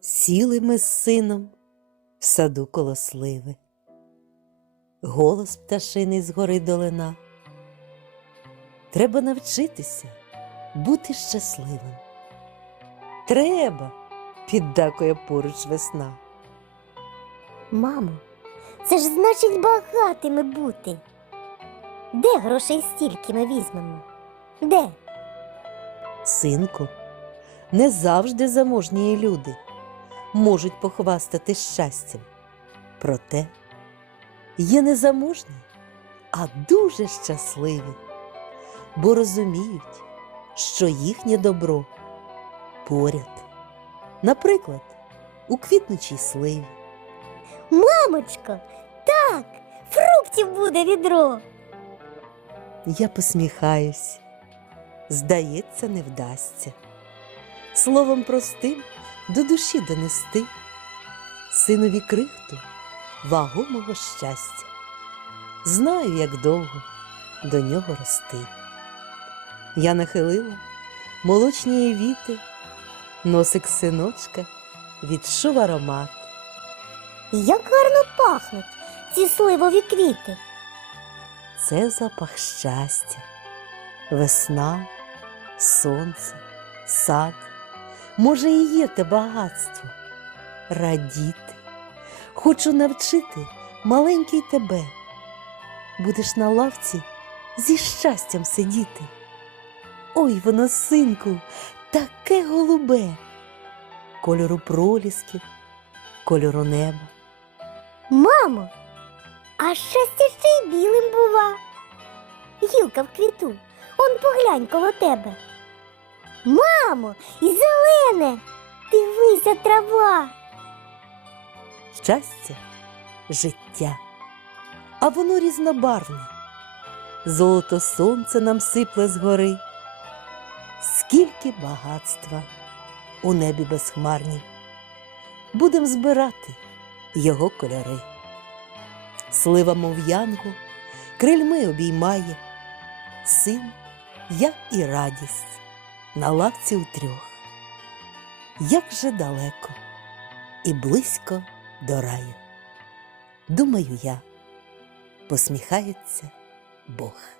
Сіли ми з сином в саду коло сливи. голос пташини згори долина. Треба навчитися бути щасливим. Треба, піддакує поруч весна. Мамо, це ж значить багатими бути. Де грошей стільки ми візьмемо? Де? Синку, не завжди заможні люди можуть похвастати щастям. Проте є незаможні, а дуже щасливі, бо розуміють, що їхнє добро поряд. Наприклад, у квітнучій сливі. Мамочко, так, фруктів буде відро. Я посміхаюсь. Здається, не вдасться. Словом простим до душі донести синові крихту вагомого щастя. Знаю, як довго до нього рости. Я нахилила молочні віти, носик синочка відчув аромат. Як гарно пахнуть ці сливові квіти. Це запах щастя, весна, сонце, сад. Може, і є те багатство. Радіти. Хочу навчити маленький тебе. Будеш на лавці зі щастям сидіти. Ой, воно, синку, таке голубе, кольору пролісків, кольору неба. Мамо, а щастя ще й білим бува. Гілка в квіту, он поглянь коло тебе. Мамо, і зелене, дивися трава. щастя, життя, а воно різнобарвне. Золото сонце нам сипле згори, скільки багатства у небі безхмарні. Будем збирати його кольори. Слива, мов янгол, крильми обіймає, син, я і радість на лавці утрьох. Як же далеко і близько до раю. Думаю я, посміхається Бог.